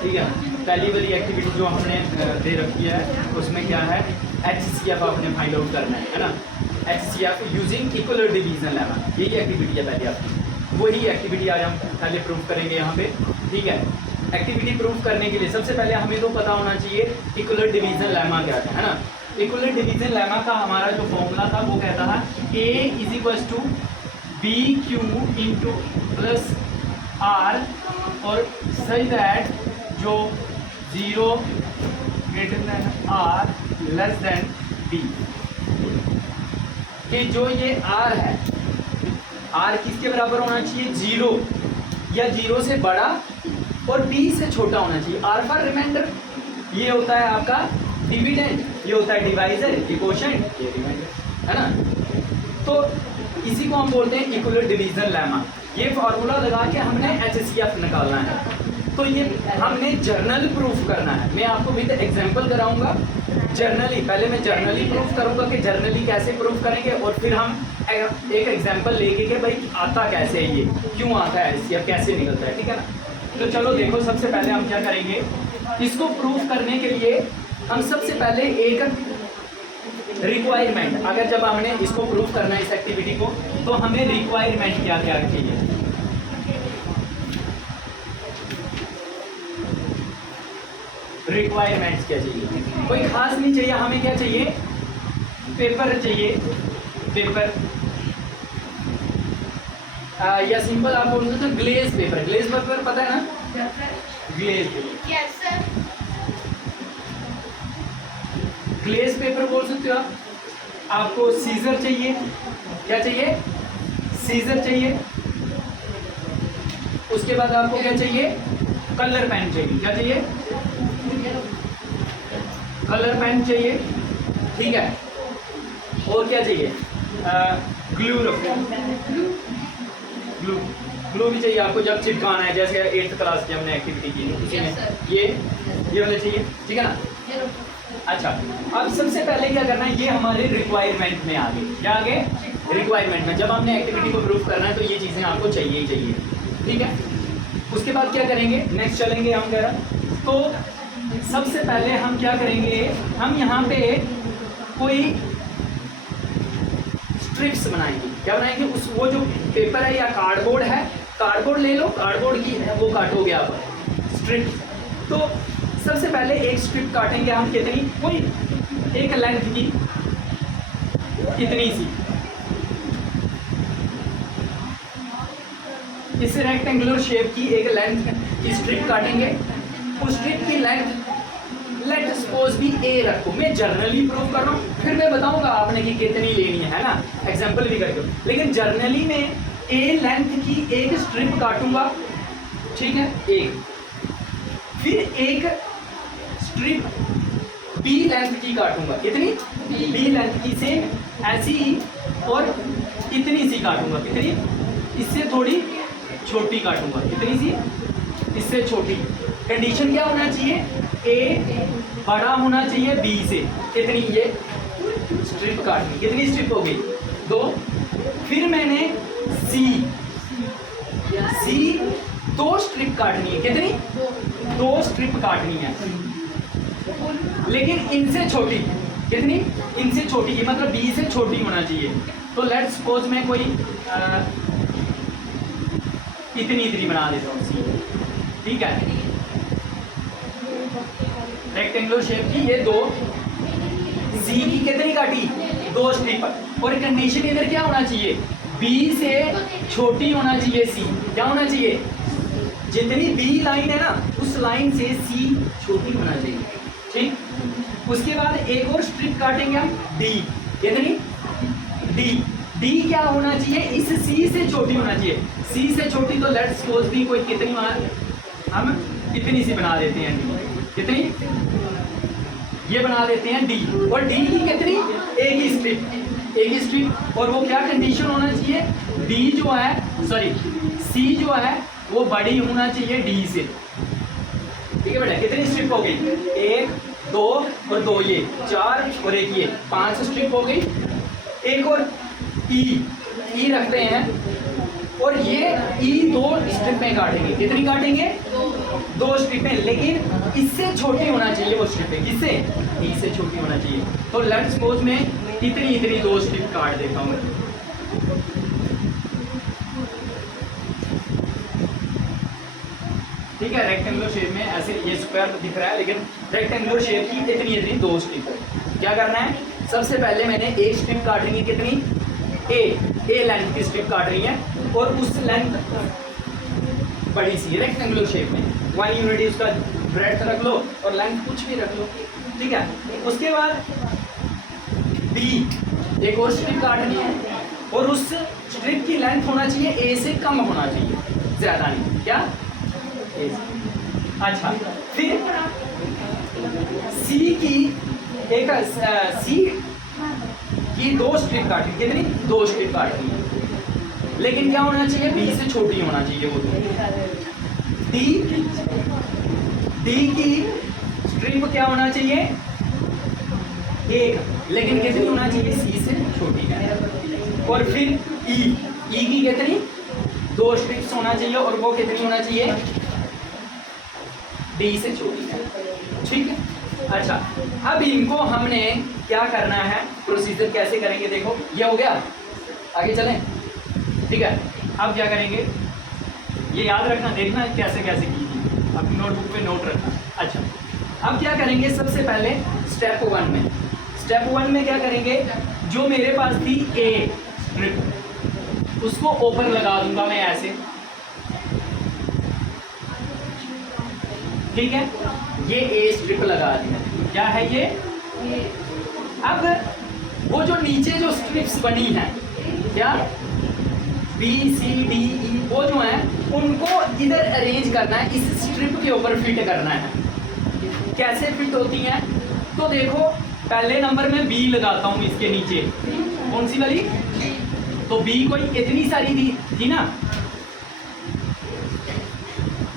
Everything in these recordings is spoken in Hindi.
ठीक है। पहली वाली एक्टिविटी जो हमने दे रखी है उसमें क्या है, HCF आपने फाइंड आउट करना है ना। HCF using equal division lemma, यही एक्टिविटी है पहले आपकी। वही एक्टिविटी आज हम पहले प्रूव करेंगे यहाँ पे। ठीक है, एक्टिविटी प्रूव करने के लिए सबसे पहले हमें तो पता होना चाहिए इक्वल डिवीजन लेमा क्या है ना। इक्वल डिवीजन लेमा का हमारा जो फॉर्मूला था वो कहता था A = BQ + R और सही दैट जो 0 > R < B, कि जो ये R है, R किसके बराबर होना चाहिए, 0 या 0 से बड़ा और B से छोटा होना चाहिए। R फॉर रिमाइंडर, ये होता है आपका डिविडेंड, ये होता है डिवाइजर, ये कोशेंट, ये रिमाइंडर है ना। तो इसी को हम बोलते हैं इक्वल डिवीजन लेमा। ये फार्मूला लगा के हमने HCF निकालना है। तो ये हमने जर्नल प्रूफ करना है। मैं आपको विद एग्जांपल कराऊंगा जर्नली। पहले मैं जर्नली प्रूफ करूंगा कि जर्नली कैसे प्रूफ करेंगे, और फिर हम एक एग्जांपल लेके कि भाई आता कैसे है, ये क्यों आता है, HCF कैसे निकलता है। ठीक है ना। तो चलो देखो, सबसे पहले हम क्या करेंगे, इसको प्रूफ करने के लिए हम सबसे पहले एक रिक्वायरमेंट, अगर जब हमने इसको प्रूफ करना है इस एक्टिविटी को, तो हमें रिक्वायरमेंट क्या क्या चाहिए। रिक्वायरमेंट्स क्या चाहिए, कोई खास नहीं चाहिए। हमें क्या चाहिए, पेपर चाहिए, पेपर या सिंपल आप बोल सकते हो ग्लेज पेपर। ग्लेज पेपर पता है ना, glaze paper. Yes sir. Glaze paper बोल सकते हो आप। आपको सीजर चाहिए, क्या चाहिए, सीजर चाहिए। उसके बाद आपको क्या चाहिए, कलर पेन चाहिए। क्या चाहिए, कलर पेन चाहिए। ठीक है, और क्या चाहिए, ग्लू रखो, ग्लू भी चाहिए आपको जब चिपकाना है, जैसे 8th क्लास की हमने एक्टिविटी की उसी में ये वाले चाहिए। ठीक है ना। अच्छा, अब सबसे पहले क्या करना है, ये हमारे रिक्वायरमेंट में आ गए। क्या आ गए, रिक्वायरमेंट में। जब हमने एक्टिविटी को प्रूव करना है तो ये चीज़ें आपको चाहिए ही चाहिए। ठीक है, उसके बाद क्या करेंगे, नेक्स्ट चलेंगे हम जरा। तो सबसे पहले हम क्या करेंगे, हम यहाँ पे कोई स्ट्रिप्स बनाएंगे। क्या बनाएंगे, उस वो जो पेपर है या कार्डबोर्ड है, कार्डबोर्ड ले लो, कार्डबोर्ड की वो काटोगे आप स्ट्रिप। तो सबसे पहले एक स्ट्रिप काटेंगे हम, कितनी, कोई एक लेंथ की, कितनी सी, इस रेक्टेंगुलर शेप की एक लेंथ की स्ट्रिप काटेंगे। उस स्ट्रिप की लेंथ लेट सपोज भी A रखो। मैं जर्नली प्रूव कर रहा हूँ, फिर मैं बताऊंगा आपने कि कितनी लेनी है ना, एग्जांपल भी करके। लेकिन जर्नली में A लेंथ की एक स्ट्रिप काटूंगा, ठीक है, एक। फिर एक स्ट्रिप B लेंथ की काटूंगा, कितनी, B लेंथ की, सेम ऐसी ही, और इतनी सी काटूंगा, कितनी, इससे थोड़ी छोटी काटूंगा, कितनी सी, इससे छोटी। कंडीशन क्या होना चाहिए, A बड़ा होना चाहिए B से। कितनी, ये स्ट्रिप काटनी, कितनी स्ट्रिप हो गई, 2। फिर मैंने C 2 स्ट्रिप काटनी है, कितनी, 2 स्ट्रिप काटनी है, लेकिन इनसे छोटी, कितनी, इनसे छोटी, ये मतलब B से छोटी होना चाहिए। तो लेट्स सपोज मैं कोई इतनी बना देता हूँ C, ठीक है, रेक्टेंगुलर शेप की, ये 2 C की कितनी काटी, 2 स्ट्रिप। और कंडीशन इधर क्या होना चाहिए, B से छोटी होना चाहिए C। क्या होना चाहिए, जितनी B लाइन है ना, उस लाइन से C छोटी होना चाहिए। ठीक, उसके बाद एक और स्ट्रिप काटेंगे हम D, कितनी, D क्या होना चाहिए, इस C से छोटी होना चाहिए। C से छोटी तो लेट्स सपोज भी कोई कितनी, हम इतनी सी बना देते हैं D, कितनी, ये बना देते हैं D। और D की कितनी, एक ही स्ट्रिप, और वो क्या कंडीशन होना चाहिए, D जो है, सॉरी C जो है वो बड़ी होना चाहिए D से। ठीक है बेटा, कितनी स्ट्रिप हो गई, 1 2 और 2, ये 4 और 1 ये 5 स्ट्रिप हो गई। एक और E रखते हैं, और ये ई 2 स्ट्रिप में काटेंगे। कितनी काटेंगे? 2 स्ट्रिपें, लेकिन इससे छोटी होना चाहिए वो स्ट्रिपें। किससे? ई से छोटी होना चाहिए। तो लेट्स सपोज मैं इतनी इतनी 2 स्ट्रिप काट देता हूँ। ठीक है, रेक्टेंगुलर शेप में ऐसे ये स्क्वायर दिख रहा है, लेकिन रेक्टेंगुलर शेप की इतनी इतनी 2 स्ट्रिप। क्या करना है? सबसे पहले मैंने एक स्ट्रिप काटनी, कितनी? ए लेंथ की स्ट्रिप काट रही है, और उस लेंथ बड़ी सी रेक्टेंगुलर शेप में 1 यूनिट उसका ब्रेड्थ रख लो और लेंथ कुछ भी रख लो। ठीक है, उसके बाद बी एक और स्ट्रिप काटनी है, और उस स्ट्रिप की लेंथ होना चाहिए ए से कम होना चाहिए, ज्यादा नहीं। क्या? ए से। अच्छा, फिर सी की एक सी की 2 स्ट्रिप काटनी। कितनी? 2 स्ट्रिप काटनी है, लेकिन क्या होना चाहिए? बी से छोटी होना चाहिए वो। डी की स्ट्रिप क्या होना चाहिए? 1, लेकिन कितनी होना चाहिए? सी से छोटी है। और फिर ई की कितनी? 2 स्ट्रिप्स होना चाहिए, और वो कितनी होना चाहिए? डी से छोटी है। ठीक है, अच्छा, अब इनको हमने क्या करना है, प्रोसीजर कैसे करेंगे? देखो, ये हो गया, आगे चलें। ठीक है, अब क्या करेंगे, ये याद रखना, देखना कैसे कैसे की थी, अपनी नोटबुक पे नोट रखना। अच्छा, अब क्या करेंगे? सबसे पहले स्टेप 1 में क्या करेंगे? जो मेरे पास थी ए स्ट्रिप, उसको ऊपर लगा दूंगा मैं ऐसे। ठीक है, ये ए स्ट्रिप लगा दिया। क्या है ये? अब वो जो नीचे जो स्ट्रिप्स बनी हैं, क्या? बी सी डी ई, वो जो है उनको इधर अरेंज करना है, इस स्ट्रिप के ऊपर फिट करना है। कैसे फिट होती हैं? तो देखो, पहले नंबर में बी लगाता हूँ इसके नीचे। कौन सी वाली? तो बी कोई इतनी सारी थी ना,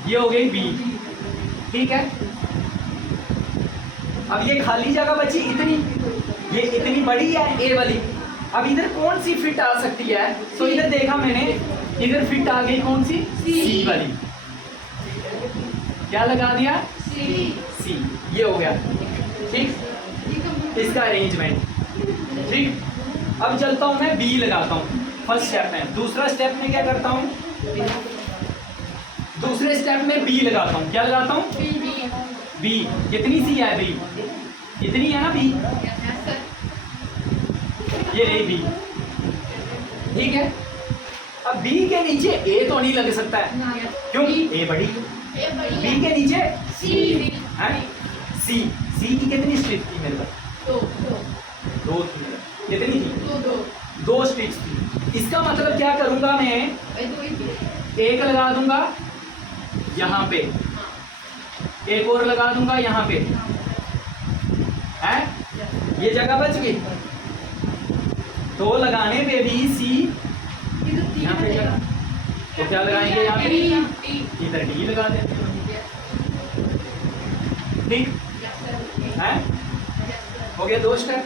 ये हो गई बी। ठीक है, अब ये खाली जगह बची इतनी, ये इतनी बड़ी है ए वाली। अब इधर कौन सी फिट आ सकती है? तो इधर देखा मैंने, इधर फिट आ गई कौन सी? सी वाली। क्या लगा दिया? सी। ये हो गया। ठीक, इसका अरेंजमेंट। ठीक, अब चलता हूं मैं बी लगाता हूं फर्स्ट स्टेप में। दूसरा स्टेप में क्या करता हूं? दूसरे स्टेप में बी लगाता हूं। क्या लगाता हूं? बी। कितनी सी है बी? इतनी है ना बी, ये रही बी। ठीक है, अब बी के नीचे ए तो नहीं लग सकता है, क्यों? ए बड़ी। बी के नीचे है सी। सी की कितनी स्ट्रिप थी मेरे पास? 2 थी। कितनी थी? 2 स्ट्रिप्स थी। इसका मतलब क्या करूंगा मैं? एक लगा दूंगा यहाँ पे, एक और लगा दूंगा यहाँ पे, है? ये जगह बच गई। 2 लगाने पे भी सी यहाँ पे जगह, तो क्या लगाएंगे यहाँ पे? इधर डी लगा दें। ठीक है, हो गया 2 स्टेप।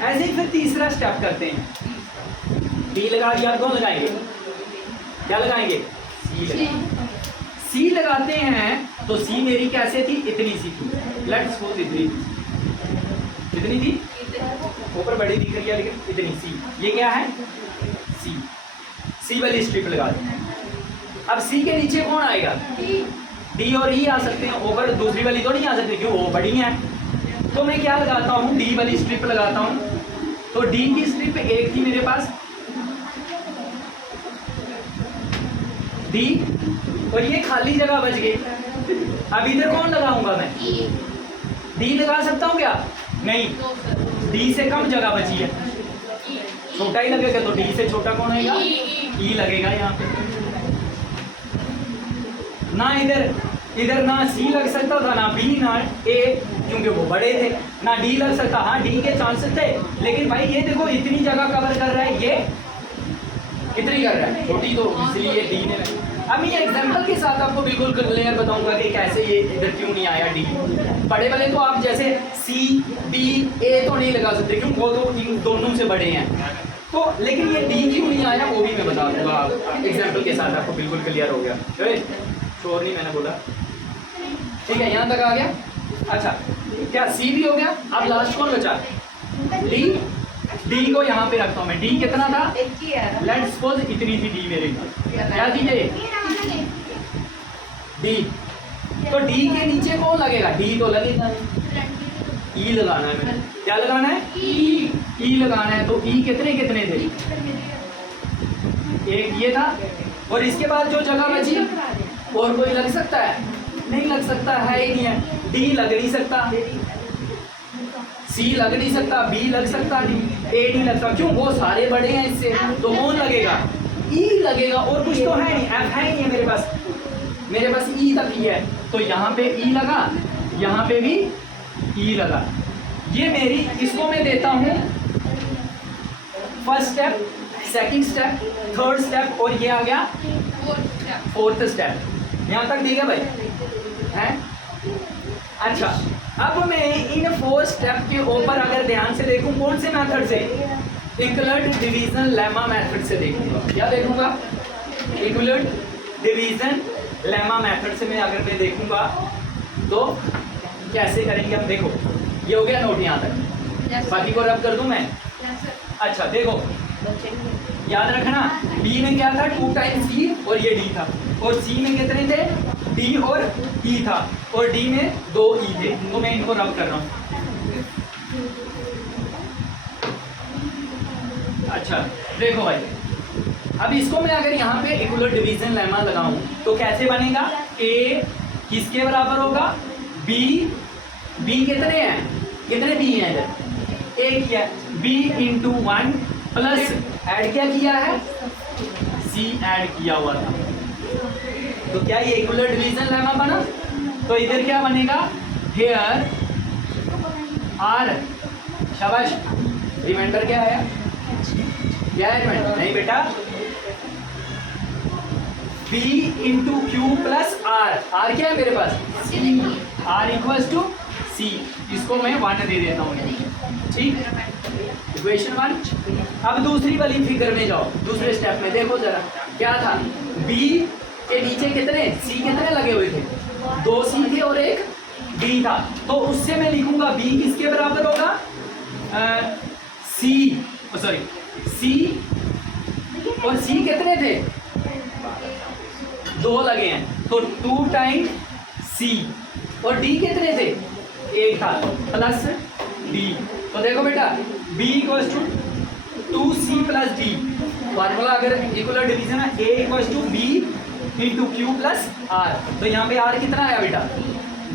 ऐसे ही फिर तीसरा स्टेप करते हैं। डी लगा दिया, 2 लगाएंगे। क्या लगाएंगे? सी लगाएंगे। सी लगाते हैं तो सी मेरी कैसे थी? इतनी सी थी। लेट्स सपोज इतनी थी। कितनी थी? ऊपर बड़ी दिख रही है, लेकिन इतनी सी। ये क्या है? सी। सी वाली स्ट्रिप लगा दी। अब सी के नीचे कौन आएगा? डी और ई आ सकते हैं, ऊपर दूसरी वाली तो नहीं आ सकती, क्यों? वो बड़ी है। तो मैं क्या लगाता हूँ? डी वाली स्ट्रिप लगाता हूँ। तो डी की स्ट्रिप एक थी मेरे पास, डी, और ये खाली जगह बच गई। अब इधर कौन लगाऊंगा मैं? डी लगा सकता हूँ क्या? नहीं, डी से कम जगह बची है, छोटा ही लगेगा। तो डी से छोटा कौन आएगा? ई लगेगा यहाँ पे। ना इधर ना सी लग सकता था, ना बी, ना ए, क्योंकि वो बड़े थे। ना डी लग सकता, हाँ डी के चांसेस थे, लेकिन भाई ये देखो इतनी जगह कवर कर रहा है, ये कितनी कर रहा है? छोटी, तो इसलिए डी ने। अब मैं एग्जांपल के साथ आपको बिल्कुल क्लियर बताऊंगा कि कैसे ये इधर क्यों नहीं आया डी। बड़े वाले तो आप जैसे सी, डी, ए तो नहीं लगा सकते, क्यों? वो तो इन दोनों से बड़े हैं। तो लेकिन ये डी क्यों नहीं आया वो भी मैं बता दूंगा एग्जाम्पल के साथ, आपको बिल्कुल क्लियर हो गया। शोर नहीं मैंने बोला, ठीक है, यहाँ तक आ गया। अच्छा क्या सी भी हो गया, अब लास्ट कौन बचा, डी। डी को यहाँ पे रखता हूँ मैं, डी कितना था, लेट्स सपोज इतनी थी डी मेरे, क्या थी ये डी। तो डी के नीचे कौन लगेगा, डी तो लगेगा, ई लगाना है मैंने, क्या लगाना है, ई लगाना है। तो ई कितने कितने थे, एक ये था, और इसके बाद जो जगह बची और कोई लग सकता है, नहीं लग सकता है ही नहीं है। डी लग नहीं सकता, सी लग नहीं सकता, बी लग सकता नहीं, ए नहीं लगता, क्यों, वो सारे बड़े हैं इससे, तो कौन लगेगा, ई लगेगा। और कुछ तो है नहीं, एफ है ही नहीं मेरे पास, मेरे पास ई तक ही है, तो यहाँ पे ई लगा, यहाँ पे भी ई लगा। ये मेरी, इसको मैं देता हूँ first step, second step, third step, और ये आ गया फोर्थ स्टेप। यहाँ तक ठीक है भाई, है। अच्छा अब मैं इन 4 स्टेप के ऊपर अगर ध्यान से देखूं, कौन से मेथड से, इक्वलेट डिवीजन लेमा मेथड से देखूंगा। क्या देखूंगा, इक्वलेट डिवीजन लेमा मेथड से मैं अगर मैं देखूंगा तो कैसे करेंगे हम, देखो ये हो गया नोट यहाँ तक, बाकी को रब कर दूं मैं। अच्छा देखो याद रखना, बी में क्या था, 2 टाइम्स सी और ये डी था, और सी में कितने थे, डी और ई था, और डी में 2 ई थे, तो मैं इनको रब कर रहा हूँ। अच्छा देखो भाई, अब इसको मैं अगर यहाँ पे इक्वलेट डिवीजन लेमा लगाऊं तो कैसे बनेगा, ए किसके बराबर होगा, बी, बी कितने हैं, कितने बी हैं इधर, एक ही है, बी इंटू 1 प्लस ऐड क्या किया है, सी ऐड किया हुआ था, तो क्या ये इक्वलेट डिवीजन लेमा बना। तो इधर क्या बनेगा, हियर आर, शाबाश, रिमाइंडर क्या आया, क्या है रिमाइंडर, नहीं बेटा, B into Q plus R, R क्या है मेरे पास, C, R equals to C, इसको मैं 1 दे देता हूँ, ठीक, इक्वेशन 1। अब दूसरी वाली फिगर में जाओ, दूसरे स्टेप में देखो जरा क्या था, बी के नीचे कितने, सी कितने लगे हुए थे, 2 सी थे और एक डी था, तो उससे मैं लिखूंगा बी किसके बराबर होगा, सी, सॉरी सी, और सी कितने थे, 2 लगे हैं, तो 2 टाइम सी, और डी कितने थे, 1 था, प्लस डी। तो देखो बेटा b equals to 2c plus D, formula अगर इक्वलेट डिवीजन है, a equals to b into Q plus R, तो यहाँ पे r कितना आया बेटा,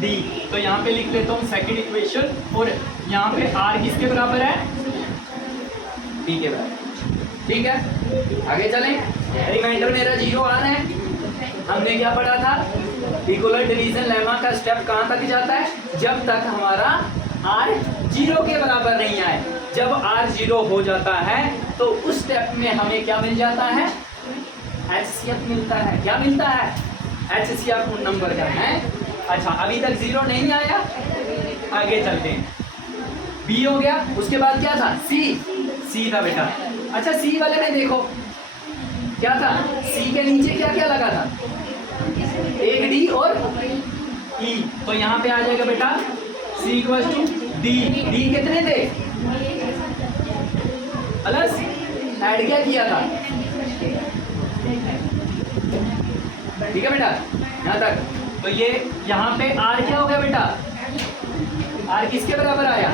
d, तो यहाँ पे लिख लेता हूँ सेकंड इक्वेशन, और यहाँ पे r किसके बराबर है, d के बराबर, ठीक है। आगे चलें, रिमाइंडर मेरा 0 आ रहा है, हमने क्या पढ़ा था, इक्वलेट डिवीजन लेमा का स्टेप कहाँ तक जाता है, जब तक हमारा r 0 के बराबर नहीं आए, जब r 0 हो जाता है तो उस स्टेप में हमें क्या मिल जाता है, HCF मिलता है, क्या मिलता है, HCF नंबर का है। अच्छा अभी तक 0 नहीं आया, आगे चलते हैं, B हो गया, उसके बाद क्या था, C था बेटा। अच्छा C वाले में देखो क्या था, C के नीचे क्या क्या लगा था, एक D और E, तो यहाँ पे आ जाएगा बेटा C equals to D, D कितने थे, प्लस ऐड क्या किया था, ठीक है बेटा यहाँ तक। तो ये यहाँ पे R क्या हो गया बेटा, R किसके बराबर आया,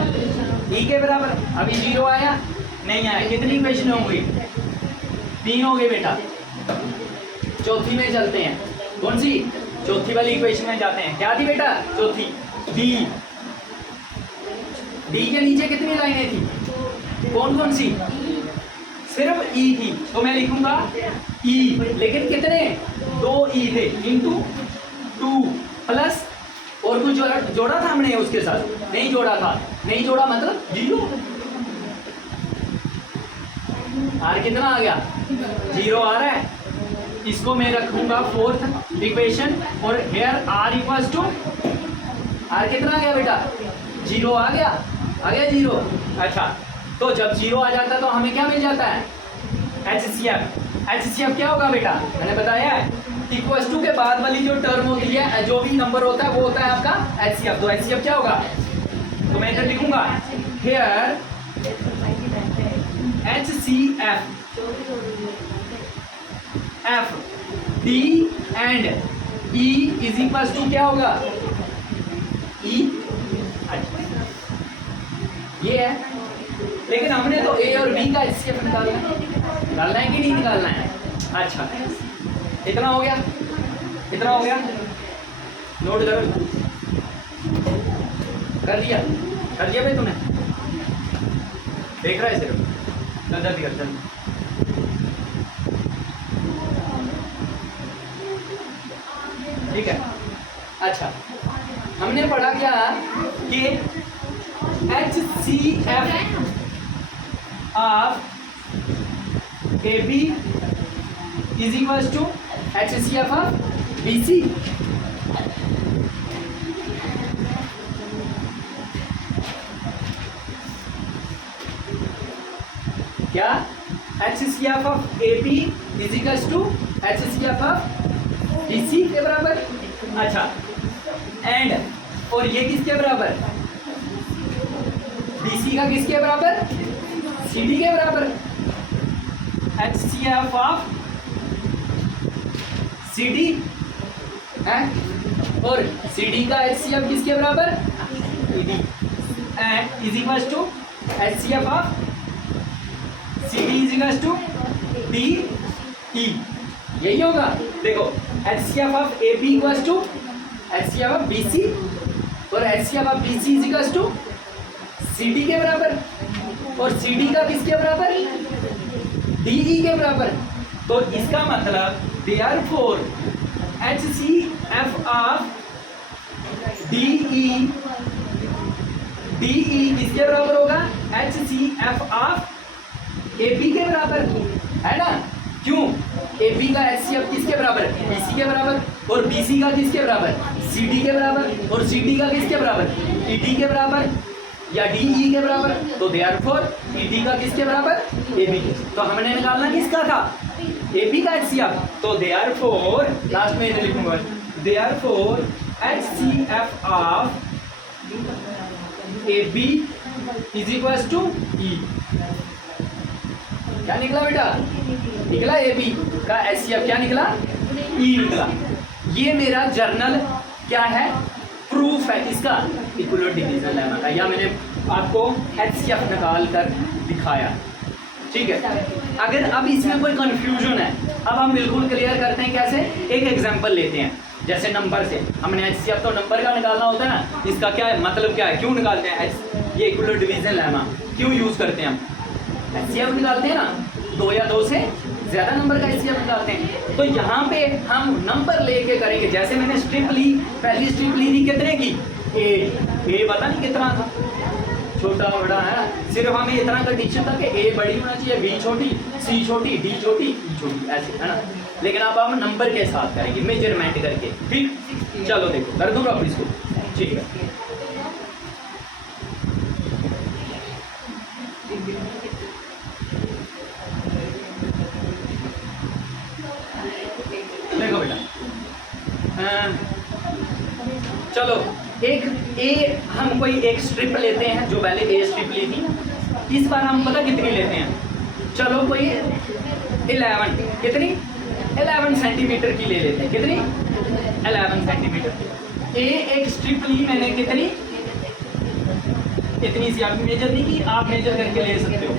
E के बराबर, अभी 0 आया नहीं आया, कितनी इक्वेशन हो गई, 3 हो गए बेटा। चौथी में चलते हैं, कौन सी, चौथी वाली इक्वेशन में जाते हैं, क्या थी बेटा चौथी, D, D के नीचे कितनी लाइनें थी, कौन कौन सी, सिर्फ E थी, तो मैं लिखूंगा E, लेकिन कितने, 2 E थे, इंटू 2 प्लस, और कुछ जोड़ा था हमने उसके साथ, नहीं जोड़ा था, नहीं जोड़ा मतलब 0, R कितना आ गया, 0 आ रहा है, इसको मैं रखूंगा 4th इक्वेशन, और here R equals to, R कितना आ गया बेटा, 0 आ गया 0। अच्छा तो जब 0 आ जाता है तो हमें क्या मिल जाता है, HCF क्या होगा बेटा, मैंने बताया है इक्वल्स टू के बाद वाली जो टर्म होती है, जो भी नंबर होता है वो होता है आपका HCF। तो HCF क्या होगा, तो मैं इधर लिखूंगा here HCF F D and E is equals to क्या होगा E। ये है, लेकिन हमने तो A और B का HCF निकालना है कि नहीं निकालना है। अच्छा इतना हो गया, इतना हो गया, नोट करो, कर दिया भाई तूने, देख रहा है सिर्फ, जल्दी कर जल्दी। ठीक है, अच्छा हमने पढ़ा क्या कि HCF of AB is equals to HCF of BC। क्या HCF of AB is equals to HCF of BC के बराबर। अच्छा एंड और ये किसके बराबर, BC का किसके बराबर, CD के बराबर। HCF ऑफ CD है और CD का HCF किसके बराबर, ED and is equals to HCF of CD is equals to DE। यही होगा, देखो HCF of AB equals to HCF of BC और HCF of BC is equals to CD के बराबर और CD का किसके बराबर, DE के बराबर। तो इसका मतलब therefore HCF ऑफ DE किसके बराबर होगा, HCF ऑफ AB के बराबर है ना। क्यों, AB का HCF किसके बराबर, BC के बराबर और BC का किसके बराबर, CD के बराबर और CD का किसके बराबर, ED के बराबर या DE के बराबर। तो therefore ED का किसके बराबर, AB। तो हमने निकालना किसका था, AB का HCF। तो therefore लास्ट में इधर लिखूंगा therefore HCF of AB is equals to E। क्या निकला बेटा, निकला AB का HCF क्या निकला, E निकला। ये मेरा जर्नल क्या है, प्रूफ है इसका इक्विवेलेंट डिवीजन लेमा का, या मैंने आपको HCF निकाल कर दिखाया। ठीक है, अगर अब इसमें कोई कंफ्यूजन है, अब हम बिल्कुल क्लियर करते हैं कैसे। एक एग्जांपल लेते हैं, जैसे नंबर से हमने HCF तो नंबर का निकालना होता है ना, इसका क्या है मतलब, क्या है, क्यों निकालते हैं ये इक्विवेलेंट डिवीजन लेमा क्यों यूज करते हैं हम, HCF निकालते हैं ना, 2 या 2 से ज्यादा नंबर का HCF निकालते हैं। तो यहाँ पे हम नंबर लेके करेंगे, जैसे मैंने स्ट्रिप ली, पहली स्ट्रिप ली थी कितने की, A पता नहीं कितना था, छोटा बड़ा है ना, सिर्फ हमें इतना कंडीशन था कि A बड़ी होना चाहिए, B छोटी, C छोटी, D छोटी, E छोटी, ऐसे है ना। लेकिन अब हम नंबर के साथ करेंगे, मेजरमेंट करके। ठीक, चलो देखो कर दूँ आप इसको। ठीक है, देखो बेटा, चलो एक हम कोई एक स्ट्रिप लेते हैं, जो पहले A स्ट्रिप ली थी, इस बार हम पता कितनी लेते हैं, चलो कोई 11, कितनी 11 सेंटीमीटर की ले लेते हैं, कितनी 11 सेंटीमीटर। एक स्ट्रिप ली मैंने कितनी, इतनी सी, आप मेजर नहीं की, आप मेजर करके ले सकते हो,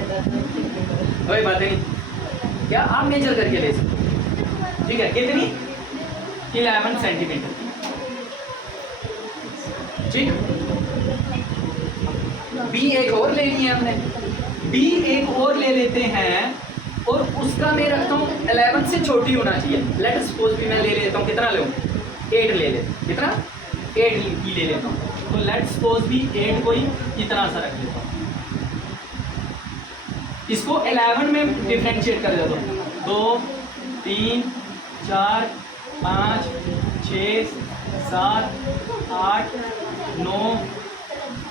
कोई बात नहीं, क्या आप मेजर करके ले सकते हो। ठीक है, कितनी 11 सेंटीमीटर। ठीक, B एक और लेनी है हमने, B एक और ले लेते हैं और उसका मैं रखता हूँ 11 से छोटी होना चाहिए। लेट सपोज भी मैं ले लेता हूँ, कितना लूँ, 8 ले लेते, कितना 8 की ले लेता हूँ। तो लेट सपोज भी 8 कोई इतना सा रख लेता हूँ, इसको 11 में डिफरेंशिएट कर देता हूँ, 2 3 4 5 6 7 8 9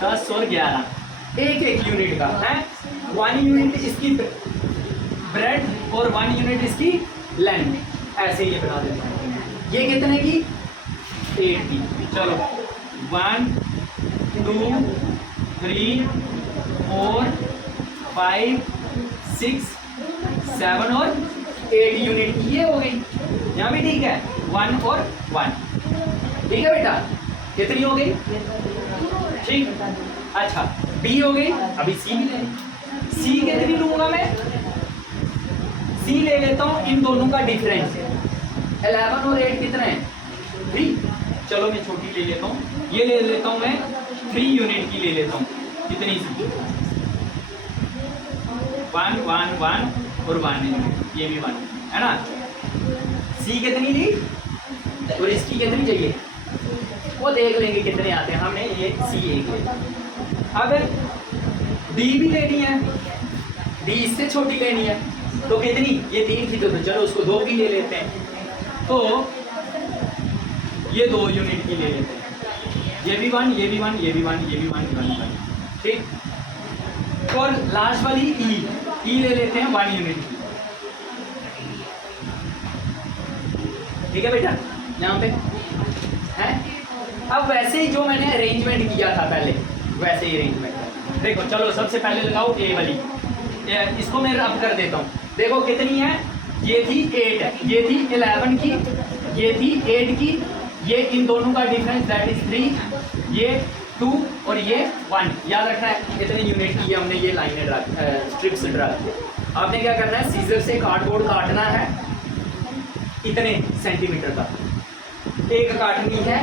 10 और 11, एक यूनिट का है। 1 यूनिट इसकी ब्रेड और 1 यूनिट इसकी लेंथ, ऐसे ये बना देते हैं। ये कितने की? 8 की। चलो 1 2 3 4 5 6 7 और 8 यूनिट की ये हो गई। यहाँ भी ठीक है, 1 और 1, ठीक है बेटा। कितनी हो गई? ठीक। अच्छा बी हो गई, अभी सी भी ले। सी कितनी लूंगा मैं? सी ले लेता हूं इन दोनों का डिफरेंस। 11 और 8 कितना है? 3। चलो मैं छोटी ले लेता हूँ, ये ले लेता हूँ मैं 3 यूनिट की ले लेता हूँ। कितनी सी? 1 1 1 और 1 यूनिट, ये भी 1 है ना। सी कितनी ली और इसकी कितनी चाहिए वो देख लेंगे कितने आते हैं। हमने ये सी एक ले। अब डी भी लेनी है, डी इससे छोटी लेनी है, तो कितनी? ये 3 की, तो चलो उसको 2 की ले लेते हैं। तो ये 2 यूनिट की ले लेते हैं। ये भी 1, ये भी 1, ये भी 1, ये भी 1, 1, ठीक। और लास्ट वाली ई ले लेते हैं 1 यूनिट की, ठीक है बेटा। यहाँ पे है। अब वैसे ही जो मैंने अरेंजमेंट किया था पहले, वैसे ही अरेंजमेंट देखो। चलो सबसे पहले लगाओ ए वाली, इसको मैं रब कर देता हूँ। देखो कितनी है? ये थी 8, ये थी 11 की, ये थी 8 की, ये इन दोनों का डिफरेंस दैट इज 3, ये 2 और ये 1। याद रखना है कितने यूनिट की हमने ये लाइनें ड्रा, स्ट्रिप्स ड्रा की। आपने क्या करना है? सीजर से कार्डबोर्ड काटना है इतने सेंटीमीटर का। एक काटनी है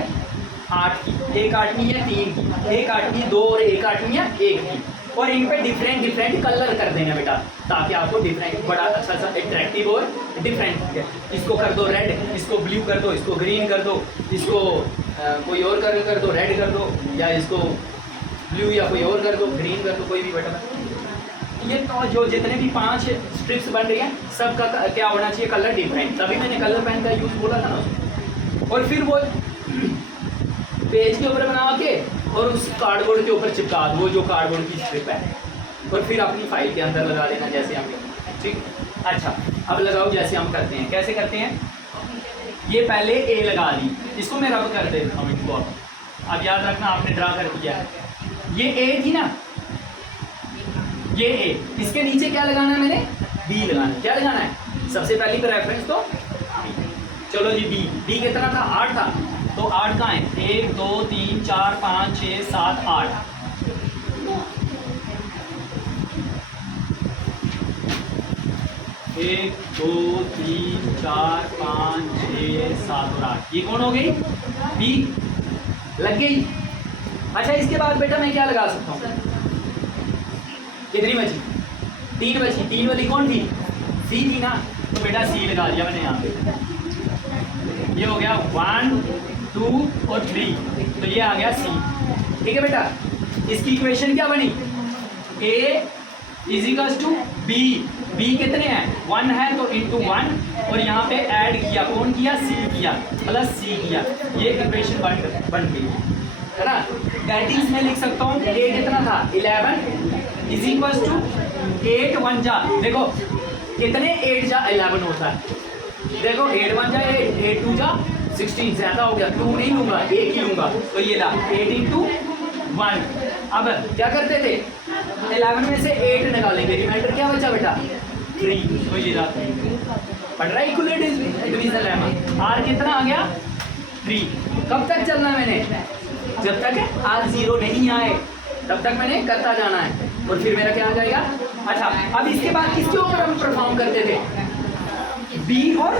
8 की, एक काटनी है 3 की, एक काटनी है 2 और एक काटनी है 1 की। और इन पे डिफरेंट डिफरेंट कलर कर देना बेटा, ताकि आपको डिफरेंट बड़ा अच्छा सा अट्रैक्टिव और डिफरेंट। इसको कर दो रेड, इसको ब्लू कर दो, इसको ग्रीन कर दो, इसको कोई और कलर कर दो, रेड कर दो, या इसको ब्लू या कोई और कर दो, ग्रीन कर दो, कोई भी बेटा। ये तो जो जितने भी 5 स्ट्रिप्स बन रही हैं सबका क्या होना चाहिए? Colour different. तभी मैंने कलर पेन का यूज़ बोला था ना। और फिर वो पेज के ऊपर बना के और उस कार्डबोर्ड के ऊपर चिपका दो, वो जो कार्डबोर्ड की स्ट्रिप है, और फिर अपनी फाइल के अंदर लगा देना जैसे हमने, ठीक। अच्छा अब लगाओ जैसे हम करते हैं। कैसे करते हैं? ये पहले ए लगा दी, इसको मैं रब कर देता हूँ इनको। अब याद रखना आपने ड्रा कर दिया है, ये ए थी ना, ये ए, इसके नीचे क्या लगाना है मैंने? बी लगाना है। क्या लगाना है? सबसे पहली तो रेफरेंस तो चलो जी बी कितना था? 8 था, तो 8 कहाँ है? 1 2 3 4 5 6 7 8। एक 2 3 4 5 6 7 और 8। ये कौन हो गई? बी लग गई। अच्छा इसके बाद बेटा मैं क्या लगा सकता हूँ? कितनी बची? 3 बची। 3 वाली कौन थी? सी थी ना, तो बेटा सी लगा दिया मैंने यहाँ पे। ये हो गया 1 2 और 3, तो ये आ गया सी, ठीक है बेटा। इसकी इक्वेशन क्या बनी? A is equals to B. B कितने हैं? 1 है तो इंटू 1, और यहाँ पे ऐड किया, कौन किया? सी किया, प्लस सी किया। ये इक्वेशन बन गई है ना। दैट इज मैं लिख सकता हूँ ए कितना था? 11 इज इक्वल्स टू 8 1 जा, देखो कितने 8 जा 11 होता है। देखो 8 1 जा 8, 8 2 जा 16, ज्यादा हो गया, 2 नहीं लूंगा, 1 ही लूंगा। तो ये ला 8 इंटू 1। अब क्या करते थे? 11 में से 8 निकालेंगे, रिमाइंडर क्या बचा बेटा? 3, तो ये ला 3। पढ़ रहा है इक्विलेट डिवीजन लेमा। आर कितना आ गया? 3। कब तक चलना है मैंने? जब तक आर 0 नहीं आए तब तक मैंने करता जाना है, और फिर मेरा क्या आ जाएगा? अच्छा अब इसके बाद किसके ऊपर हम परफॉर्म करते थे? बी और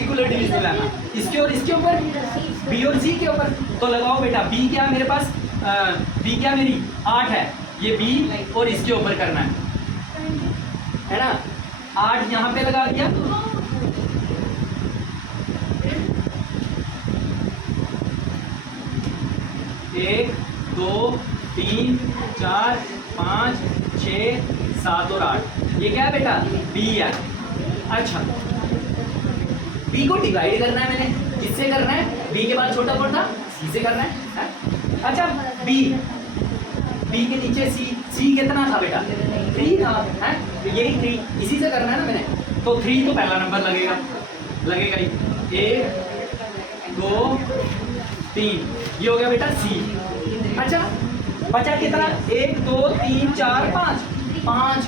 इक्विलेट डिवीजन लेमा, इसके और इसके ऊपर, बी और सी के ऊपर। तो लगाओ बेटा, बी क्या मेरे पास? बी क्या मेरी 8 है, ये बी और इसके ऊपर करना है ना। 8 यहाँ पे लगा दिया, एक 2 3 4 5 6 7 और 8। ये क्या है बेटा? बी है। अच्छा बी को डिवाइड करना है मैंने, किससे करना है? बी के बाद छोटा कौन था? सी से करना है। अच्छा बी बी के नीचे सी, सी कितना था बेटा 3 था, है तो यही 3 इसी से करना है ना मैंने, तो 3 तो पहला नंबर लगेगा, लगेगा ही 1 2 3, ये हो गया बेटा सी। अच्छा बचा कितना 1 2 3 4 5,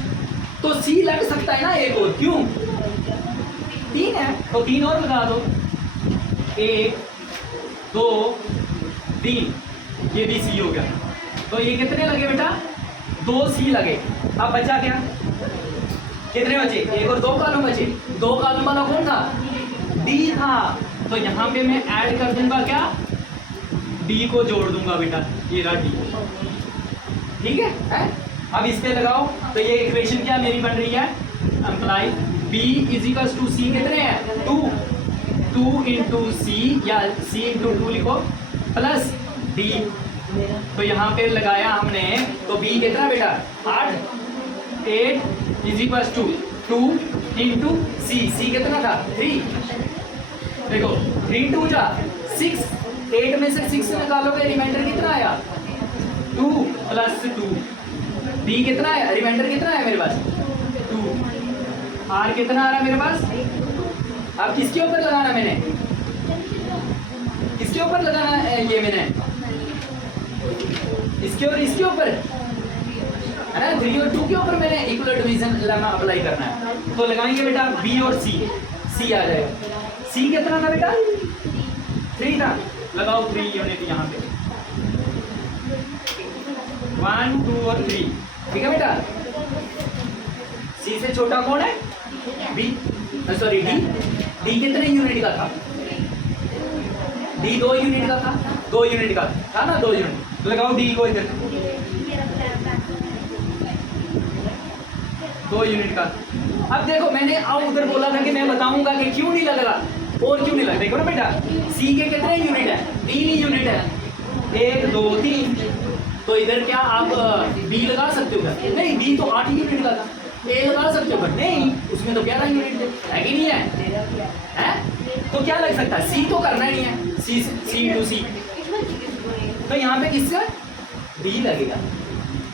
तो सी लग सकता है ना एक और, क्यों 3 है तो 3 और लगा दो, 1 2 3, ये भी सी हो गया, तो ये कितने लगे बेटा 2 सी लगे। अब बचा क्या, कितने बचे, एक और 2 कॉलम बचे, 2 कॉलम वाला कौन था डी था, तो यहाँ पे मैं ऐड कर दूंगा क्या डी को जोड़ दूंगा बेटा, ये रहा डी, ठीक है? अब इस पे लगाओ, तो ये इक्वेशन क्या मेरी बन रही है, apply B is equal to C कितने हैं 2 इंटू सी या सी इंटू 2 लिखो प्लस डी, तो यहाँ पे लगाया हमने, तो बी कितना बेटा 8 इज इक्वल टू 2 इंटू सी, सी कितना था 3, देखो 3 2 जा 6, 8 में से 6 निकालोगे रिमाइंडर कितना आया 2 प्लस 2, डी कितना है रिमाइंडर कितना है मेरे पास 2, आर कितना आ रहा है मेरे पास, अब किसके ऊपर लगाना मैंने, किसके ऊपर लगाना है ये मैंने, इसके और इसके ऊपर है ना, 3 और 2 के ऊपर मैंने इक्वल डिवीजन लेमा अप्लाई करना है, तो लगाएंगे बेटा बी और सी, सी आ जाएगा, सी कितना था बेटा 3 था, लगाओ 3 यूनिट यहाँ पे 1 2 और 3, ठीक है बेटा। सी से छोटा कौन है बी, सॉरी डी, डी कितने यूनिट का था, डी 2 यूनिट का था, 2 यूनिट का था ना, 2 यूनिट, लगाओ डी को इधर 2 यूनिट का। अब देखो मैंने अब उधर बोला था कि मैं बताऊंगा कि क्यों नहीं लग रहा और क्यों नहीं लग, देखो ना बेटा सी के कितने यूनिट है 3 यूनिट है, 1 2 3, तो इधर क्या आप बी लगा सकते हो क्या, नहीं बी तो 8 यूनिट का था, ए लगा सकते हो नहीं, उसमें तो 11 यूनिट है कि नहीं है? तो क्या लग सकता है सी तो करना ही है, सी टू सी, तो यहाँ पे किसका डी लगेगा,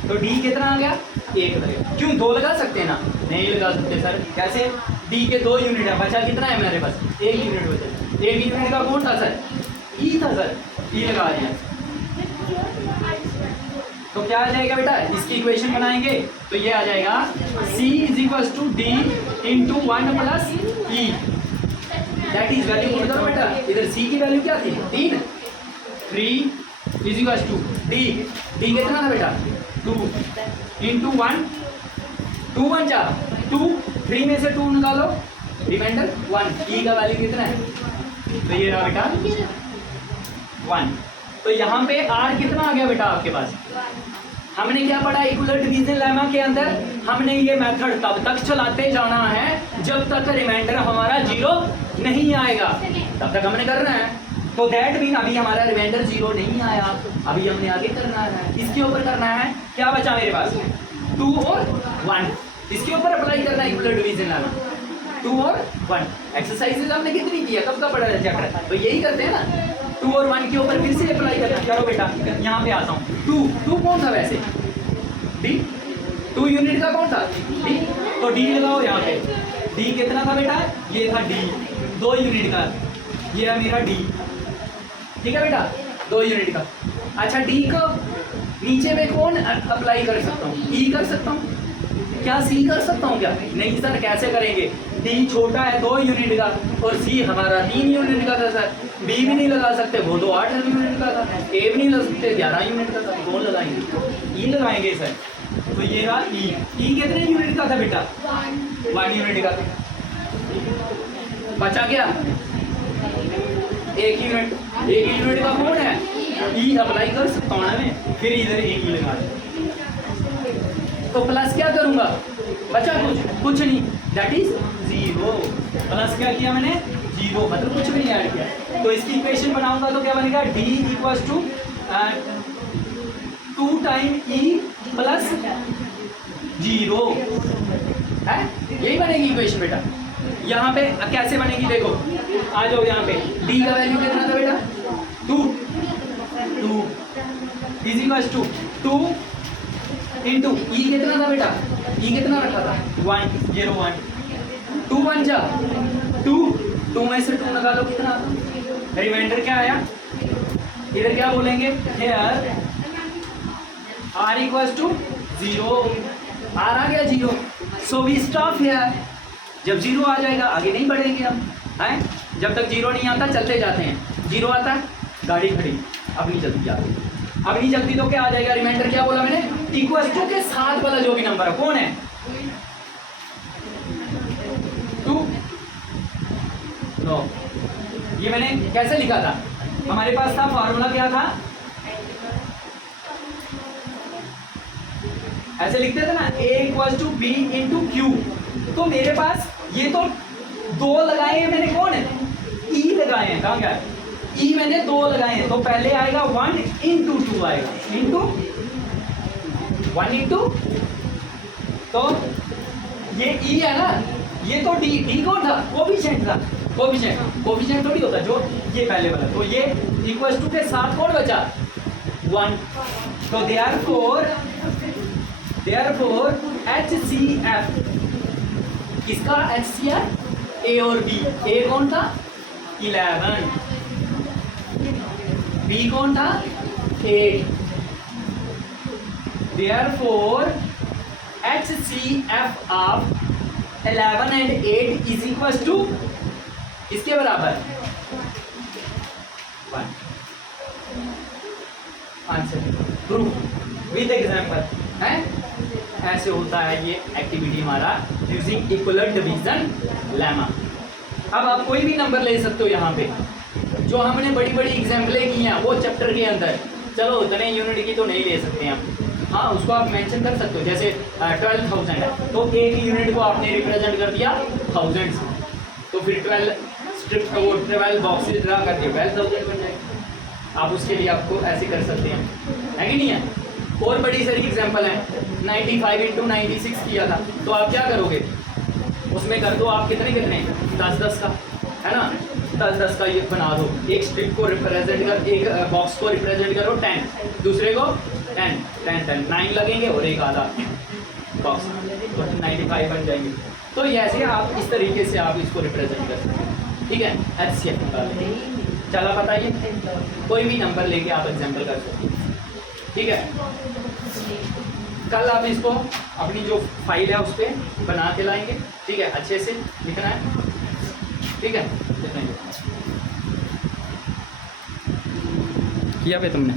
तो डी कितना आ गया 1 लगेगा, क्यों 2 लगा सकते हैं ना, नहीं लगा सकते सर, कैसे डी के 2 यूनिट है, बचा कितना है मेरे पास 1 यूनिट बचा, 1 यूनिट का कौन था सर ई था सर, ई लगा दिया, तो क्या आ जाएगा बेटा, इसकी इक्वेशन बनाएंगे तो ये आ जाएगा C is equal to D into 1 plus E, that is value बोल दो बेटा, इधर C की वैल्यू क्या थी 3 is equal to D, D कितना था बेटा 2 इंटू 1, 2 1 जा 2, 3 में से 2 निकालो रिमाइंडर 1, ई का वैल्यू कितना है, तो ये रहा बेटा 1, तो यहाँ पे R कितना आ गया बेटा आपके पास, हमने क्या पढ़ा इक्वल डिवीजन लेमा के अंदर, हमने ये मेथड तब तक चलाते जाना है जब तक रिमाइंडर हमारा 0 नहीं आएगा, तब तक हमने करना है, तो दैट मीन अभी हमारा रिमाइंडर 0 नहीं आया, अभी हमने आगे करना है, इसके ऊपर करना है, क्या बचा मेरे पास 2 और 1, इसके ऊपर अप्लाई करना है इक्वल डिवीजन लेमा, 2 और 1, एक्सरसाइजेज हमने कितनी की है, कब का पढ़ा है चैप्टर, तो यही करते हैं ना, 2 और 1 के ऊपर फिर से अप्लाई करना, करो बेटा यहाँ पे आता हूँ, 2 कौन था वैसे डी, 2 यूनिट का कौन था डी, तो डी लगाओ यहाँ पे, डी कितना था बेटा ये था डी 2 यूनिट का, ये है मेरा डी, ठीक है बेटा 2 यूनिट का। अच्छा डी को नीचे में कौन अप्लाई कर सकता हूँ, ई कर सकता हूँ क्या, सी कर सकता हूँ क्या, नहीं सर कैसे करेंगे, डी छोटा है 2 यूनिट का और सी हमारा 3 यूनिट का था सर, बी भी नहीं लगा सकते वो तो 8 यूनिट का था, ए भी नहीं लगा सकते 11 यूनिट का था, कौन लगाएंगे ई लगाएंगे सर, तो ये रहा ई कितने यूनिट का था बेटा 1 यूनिट का था, बचा क्या 1 यूनिट, 1 यूनिट का कौन है ई अप्लाई कर सकता हूँ ना मैं, फिर इधर 1 ही लगा दूँ, तो प्लस क्या करूंगा बचा कुछ नहीं, दैट इज 0, प्लस क्या किया मैंने 0, मतलब कुछ भी नहीं ऐड किया, तो इसकी इक्वेशन बनाऊंगा तो क्या बनेगा d equal to 2 time E plus 0 है, यही बनेगी इक्वेशन बेटा। यहाँ पे कैसे बनेगी देखो, आ जाओ यहाँ पे, d का वैल्यू कितना था बेटा 2 इज इक्वल टू 2 इंटू ई कितना था बेटा, ई कितना रखा था 1 0 1 2 1 जा 2 2 में से 2 निकालो कितना आता, रिमाइंडर क्या आया, इधर क्या बोलेंगे here r equals to 0, r आ गया 0, सो वी स्टॉप हियर। जब 0 आ जाएगा आगे नहीं बढ़ेंगे हम, हैं जब तक 0 नहीं आता चलते जाते हैं, 0 आता है गाड़ी खड़ी, अब नहीं चलती आगे, अब नहीं चलती तो क्या आ जाएगा, रिमाइंडर क्या बोला मैंने, इक्वल टू के साथ वाला जो भी नंबर है कौन है 2 नो, ये मैंने कैसे लिखा था, हमारे पास था फॉर्मूला क्या था, ऐसे लिखते थे ना a equal to B into Q, तो मेरे पास ये तो 2 लगाए हैं मैंने, कौन है e लगाए हैं, कहाँ गया e, मैंने 2 लगाए हैं, तो पहले आएगा 1 इंटू 2 आएगा, इंटू 1 इंटू, तो ये e है ना, ये तो d कौन था, कोफिशिएंट था, कोफिशिएंट थोड़ी होता जो ये पहले वाला, तो ये इक्वल टू के साथ कौन बचा 1, तो therefore HCF, किसका HCF, A और B, A कौन था 11, B कौन था 8, therefore HCF of 11 and 8 is equals to किसके बराबर 1, आंसर प्रूफ विद एग्जांपल है। ऐसे होता है ये एक्टिविटी हमारा यूजिंग इक्वल डिवीजन लेमा। अब आप कोई भी नंबर ले सकते हो यहाँ पे, जो हमने बड़ी बड़ी एग्जाम्पलें की हैं वो चैप्टर के अंदर, चलो उतने यूनिट की तो नहीं ले सकते हैं आप, हाँ उसको आप मेंशन कर सकते हो, जैसे 12,000 है तो एक यूनिट को आपने रिप्रेजेंट कर दिया 1000 से, तो फिर 12 बॉक्सेस ड्रा करके 12,000 बन जाएगा, आप उसके लिए आपको ऐसे कर सकते हैं, है कि नहीं है। और बड़ी सारी एग्जाम्पल है, 95 इंटू 96 किया था, तो आप क्या करोगे उसमें कर दो आप कितने 10 का, है ना, 10 का ये बना दो, एक स्ट्रिप को रिप्रेजेंट कर, एक बॉक्स को रिप्रेजेंट करो 10, दूसरे को 10 9 लगेंगे और एक आधा बॉक्स, तो 95 बन जाएंगे। तो ऐसे आप इस तरीके से आप इसको रिप्रेजेंट कर सकते हैं, ठीक है। HCF निकालेंगे, चला पता ये, कोई भी नंबर लेके आप एग्जाम्पल कर सकते हैं, ठीक है। कल आप इसको अपनी जो फाइल है उस पर बना के लाएंगे, ठीक है, अच्छे से लिखना है, ठीक है, किया पे तुमने।